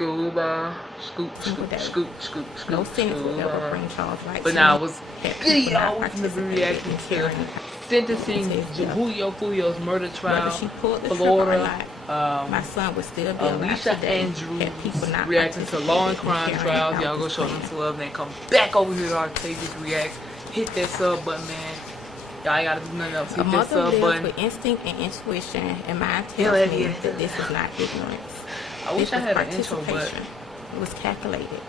Scuba, scoop, No sentence will ever bring Charles right. But now it was video was going to be reacting to sentencing Julio Foolio's murder trial, Florida. My son would still be alive today. Andrews reacting to law and crime trials. Y'all go show them some love and then come back over here to our pages react. Hit that sub button, man. Y'all ain't gotta do nothing else. Hit that sub button. With instinct and intuition, and mind tells me that this is not ignorance. I wish I had an intro, but it was calculated.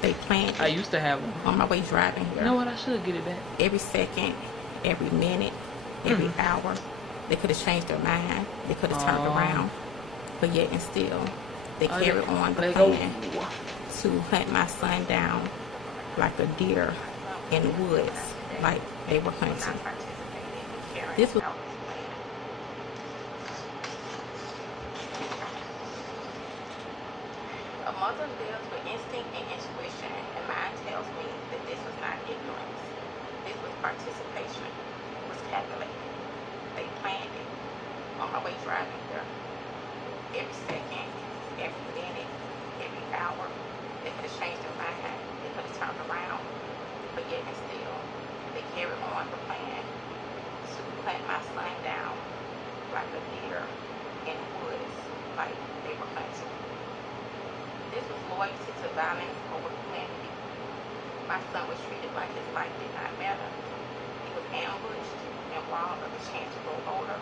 They planned. I used to have one. On my way driving here. You know what? I should get it back. Every second, every minute, every hour, they could have changed their mind. They could have turned around, but yet and still, they carried on the plan to hunt my son down like a deer in the woods, like they were hunting. This was. A mother lives with instinct and intuition, and mind tells me that this was not ignorance. This was participation. It was calculated. They planned it. On my way driving here, every second, every minute, every hour, they could have changed their mind. They could have turned around, but yet and still, they carried on the plan to hunt my son down like a deer in the woods, like they were hunting. This was loyalty to violence over humanity. My son was treated like his life did not matter. He was ambushed and robbed of the chance to grow older,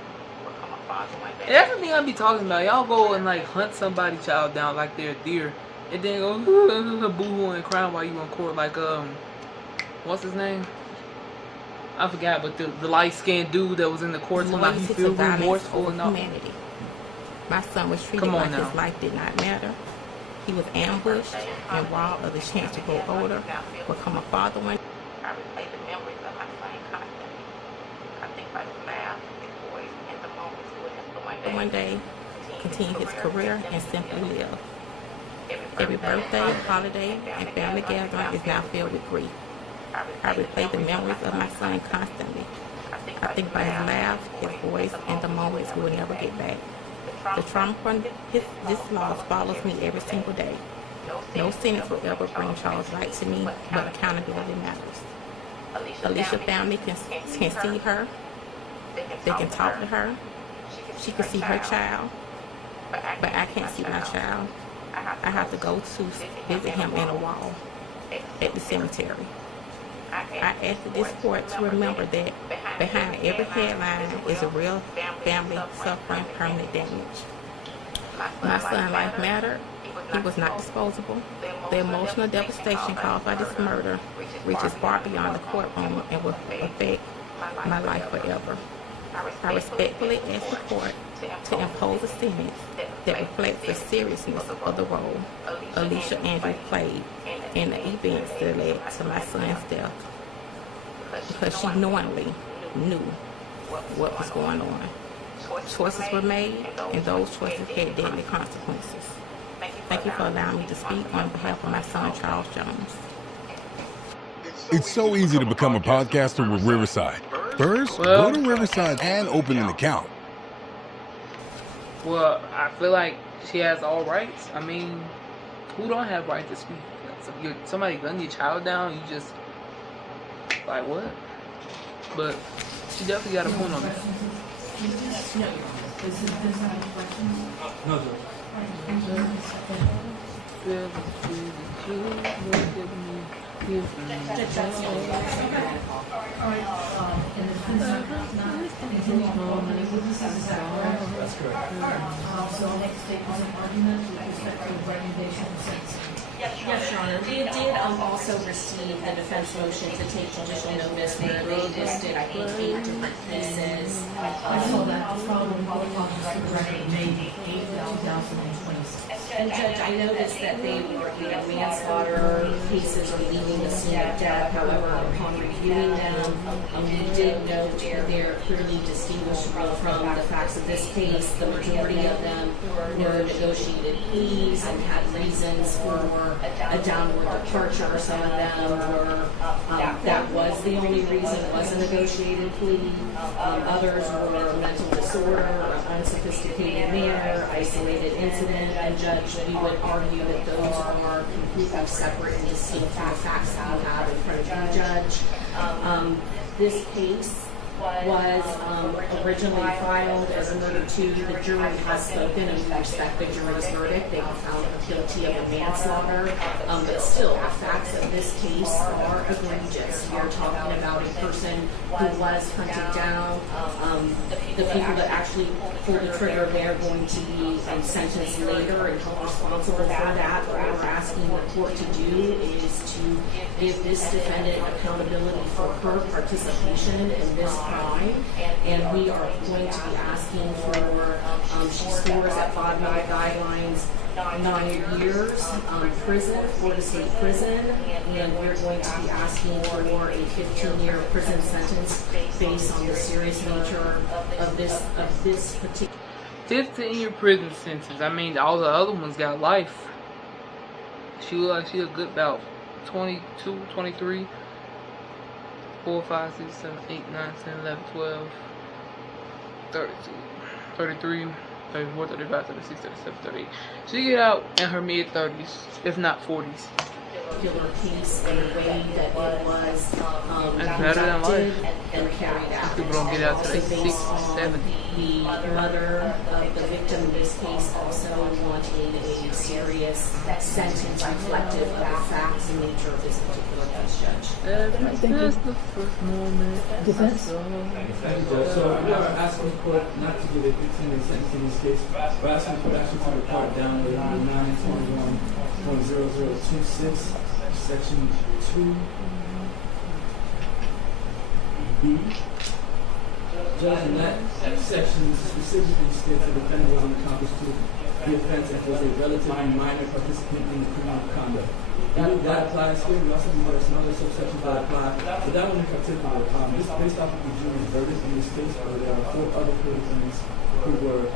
become a father one day. That's the thing I be talking about. Y'all go and like hunt somebody's child down like they're a deer, and then go boo-hoo and crying while you in court. Like what's his name? I forgot, but the light-skinned dude that was in the court talking about he feel remorseful and all. Humanity. My son was treated like his life did not matter. He was ambushed and robbed of the chance to grow older, become a father one. I replay the memories of my son constantly. I think about his laugh, his voice, and the moments with one day continue his career and simply live. Every birthday, holiday, and family gathering is now filled with grief. I replay the memories of my son constantly. I think about his laugh, his voice, and the moments we will never get back. The trauma from this loss follows me every single day. No sentence will ever bring Charles right to me, but accountability matters. Alicia's family can see her. They can talk to her. She can see her child, but I can't see my child. I have to go to visit him in a wall at the cemetery. I asked this court to remember that behind every headline is a real family suffering permanent damage. My son's life mattered. He was not disposable. The emotional devastation caused by this murder reaches far beyond the courtroom and will affect my life forever. I respectfully ask the court to impose a sentence that reflects the seriousness of the role Alicia Andrews played in the events that led to my son's death, because she knowingly knew what was going on. Choices were made, and those choices had deadly consequences. Thank you for allowing me to speak on behalf of my son, Charles Jones. It's so easy to become a podcaster with Riverside. First, go to Riverside and open an account. Well, I feel like she has all rights. I mean, who don't have right to speak? Somebody gun your child down, you just, like, what? But she definitely got a point on that. No, that's correct. So the next statement of argument with respect to the recommendation of sentencing. Yes, Your Honor. We did also receive the defense motion to take judicial notice where they listed, I think, 8 different cases. I saw that from the record May 8, 2026. And Judge, I noticed that they were manslaughter cases are leaving the scene of death. However, upon reviewing them, we did note they're clearly distinguishable from the facts of this case. The majority of them were negotiated pleas and had reasons for a downward departure. Some of them were that was the only reason was a negotiated plea. Others were mental disorder, unsophisticated manner, isolated incident, and Judge, we would argue that those are completely separate and distinct from the facts that you have in front of you, Judge. This case was originally filed as a murder 2. The jury has spoken, and we respect the jury's verdict. They were found guilty of a manslaughter, but still, the facts of this case are egregious. We are talking about a person who was hunted down. The people that actually pulled the trigger, they're going to be sentenced later and held responsible for that. What we're asking the court to do is to give this defendant accountability for her participation in this crime, and we are going to be asking for, she scores at bottom guidelines 9 years prison, Florida State prison, and we're going to be asking for a 15-year prison sentence based on the serious nature of this particular 15-year prison sentence. I mean, all the other ones got life. She look like she a good about 22, 23, 4, 5, 6, 7, 8, 9, 10, 11, 12, 32, 33, 34, 35, 36, 37, 38. She get out in her mid-30s, if not 40s. Piece in a way that it was conducted and carried out. People don't get out to like 6, 7. The mother of the victim in this case also wanted a serious sentence reflective of the facts and nature of this particular case, Judge. That's the first moment. Defense? So we are asking the court not to give a 15-year sentence in this case. We're asking the court actually to report down with 921.0026, section 2B. Judge, in that section specifically states the defendant was an accomplice to the offense and was a relatively minor participant in the criminal conduct. That applies here. We also have some other subsections that apply, but that one in particular, this is based off of the jury's verdict in this case, where there are 4 other co-defendants who were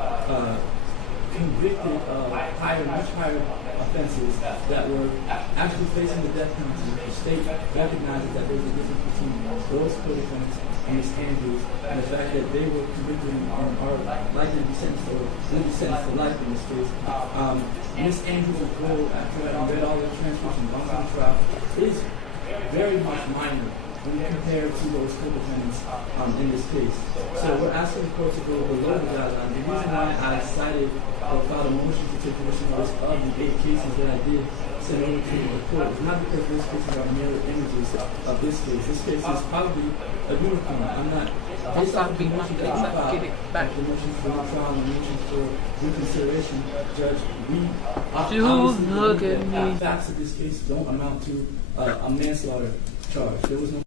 convicted of much higher offenses that were actually facing the death penalty. The state recognizes that there's a difference between those co-defendants and Ms. Andrews, and the fact that they were convicted and are likely to be sentenced to life in this case. Ms. Andrews' role, after having read all the transcripts and gone through the trial, is very much minor when compared to those co-defendants in this case. So we're asking the court to go below the guidelines. The reason why I cited or filed a motion to take judicial notice of the 8 cases that I did send over to the court is not because those cases are mirror images of this case. This case is probably a unicorn. I'm not. Based off the motion that you filed, the motion for retrial and the motion for reconsideration, Judge, we obviously look at the facts of this case don't amount to a manslaughter charge. There was no